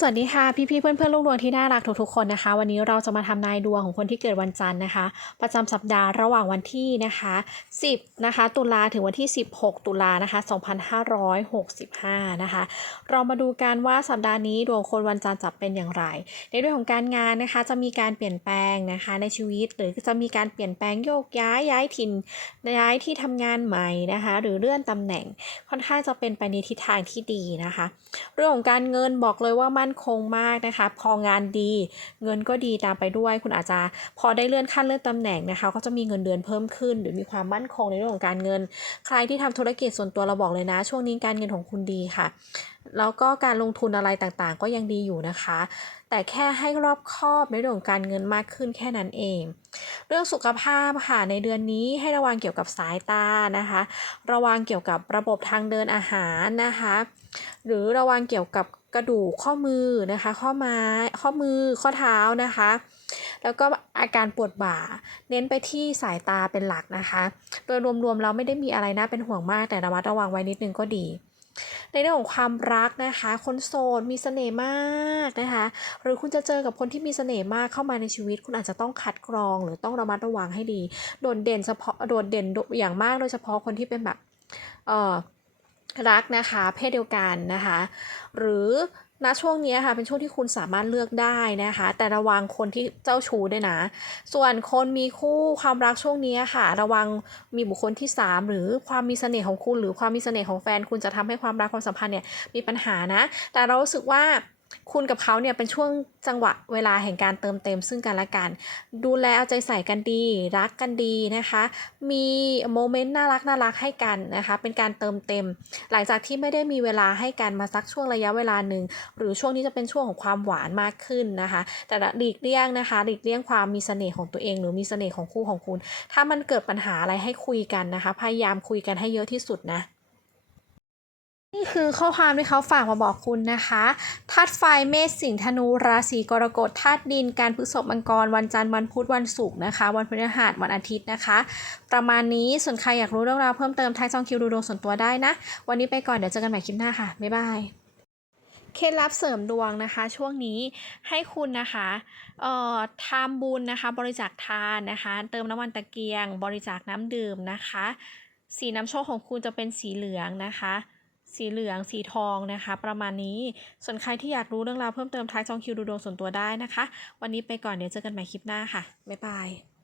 สวัสดีค่ะพี่ๆเพื่อนๆลูกดวงที่น่ารักทุกๆคนนะคะ วันนี้เราจะมาทำนายดวงของคนที่เกิดวันจันทร์นะคะ ประจำสัปดาห์ระหว่างวันที่นะคะ 10 นะคะ ตุลาถึงวันที่ 16 ตุลานะคะ 2565 นะคะ เรามาดูกันว่าสัปดาห์นี้ดวงคนวันจันทร์จะเป็นอย่างไร ในเรื่องของการงานนะคะจะมีการเปลี่ยนแปลงนะคะ ในชีวิตหรือจะมีการเปลี่ยนแปลงโยกย้ายย้ายถิ่นย้ายที่ทำงานใหม่นะคะ หรือเลื่อนตำแหน่งค่อนข้างจะเป็นไปในทิศทางที่ดีนะคะ เรื่องของการเงินบอกเลยว่ามัน่นคงมากนะคะ พองานดี เงินก็ดีตามไปด้วย คุณอาจจะพอได้เลื่อนขั้นเลื่อนตำแหน่งนะคะ ก็จะมีเงินเดือนเพิ่มขึ้น หรือมีความมั่นคงในเรื่องของการเงิน ใครที่ทำธุรกิจส่วนตัวเราบอกเลยนะ ช่วงนี้การเงินของคุณดีค่ะ แล้วก็การลงทุนอะไรต่างๆ ก็ยังดีอยู่นะคะ แต่แค่ให้รอบคอบในเรื่องของการเงินมากขึ้นแค่นั้นเอง เรื่องสุขภาพค่ะในเดือนนี้ให้ระวังเกี่ยวกับสายตานะคะ ระวังเกี่ยวกับระบบทางเดินอาหารนะคะ หรือระวังเกี่ยวกับกระดูกข้อมือนะคะ ข้อไม้ข้อมือข้อเท้านะคะ แล้วก็อาการปวดบ่า เน้นไปที่สายตาเป็นหลักนะคะ โดยรวมๆเราไม่ได้มีอะไรน่าเป็นห่วงมากแต่ระมัดระวังไว้นิดนึงก็ดี ในเรื่องของความรักนะคะ คนโสดมีเสน่ห์มากนะคะ หรือคุณจะเจอกับคนที่มีเสน่ห์มากเข้ามาในชีวิต คุณอาจจะต้องคัดกรองหรือต้องระมัดระวังให้ดี โดดเด่นเฉพาะโดดเด่นอย่างมากโดยเฉพาะคนที่เป็นแบบเอ่อ รักนะคะ เพศเดียวกันนะคะ หรือณช่วงนี้ค่ะเป็นช่วงที่คุณสามารถเลือกได้นะคะ แต่ระวังคนที่เจ้าชู้ด้วยนะ ส่วนคนมีคู่ความรักช่วงนี้ค่ะ ระวังมีบุคคลที่ 3 หรือความมีเสน่ห์ของคุณ หรือความมีเสน่ห์ของแฟนคุณจะทำให้ความรักความสัมพันธ์เนี่ยมีปัญหานะ แต่เรารู้สึกว่า คุณกับเขาเนี่ยเป็นช่วงจังหวะเวลาแห่งการเติมเต็มซึ่งกันและกัน ดูแลเอาใจใส่กันดี รักกันดีนะคะ มีโมเมนต์น่ารักน่ารักให้กันนะคะ เป็นการเติมเต็ม หลังจากที่ไม่ได้มีเวลาให้กันมาสักช่วงระยะเวลาหนึ่ง หรือช่วงนี้จะเป็นช่วงของความหวานมากขึ้นนะคะ แต่หลีกเลี่ยงนะคะ หลีกเลี่ยงความมีเสน่ห์ของตัวเอง หรือมีเสน่ห์ของคู่ของคุณ ถ้ามันเกิดปัญหาอะไรให้คุยกันนะคะ พยายามคุยกันให้เยอะที่สุดนะ นี่คือข้อความที่เขาฝากมาบอกคุณนะคะธาตุไฟเมษสิงห์ธนูราศีกรกฎธาตุดินการพฤษภมังกร วันจันทร์วันพุธวันศุกร์นะคะ วันพฤหัสวันอาทิตย์นะคะ ประมาณนี้ส่วนใครอยากรู้เรื่องราวเพิ่มเติมทางช่องคิวดูดวงส่วนตัวได้นะ วันนี้ไปก่อนเดี๋ยวเจอกันใหม่คลิปหน้าค่ะ บ๊ายบายเคล็ดลับเสริมดวงนะคะ ช่วงนี้ให้คุณนะคะเอ่อทำบุญนะคะ บริจาคทานนะคะ เติมน้ำมันตะเกียง บริจาคน้ำดื่มนะคะ สีน้ำโชคของคุณจะเป็นสีเหลืองนะคะ สีเหลือง สีทองนะคะ ประมาณนี้ ส่วนใครที่อยากรู้เรื่องราวเพิ่มเติมทักจองคิวดูดวงส่วนตัวได้นะคะ วันนี้ไปก่อนเดี๋ยวเจอกันใหม่คลิปหน้าค่ะ บ๊ายบาย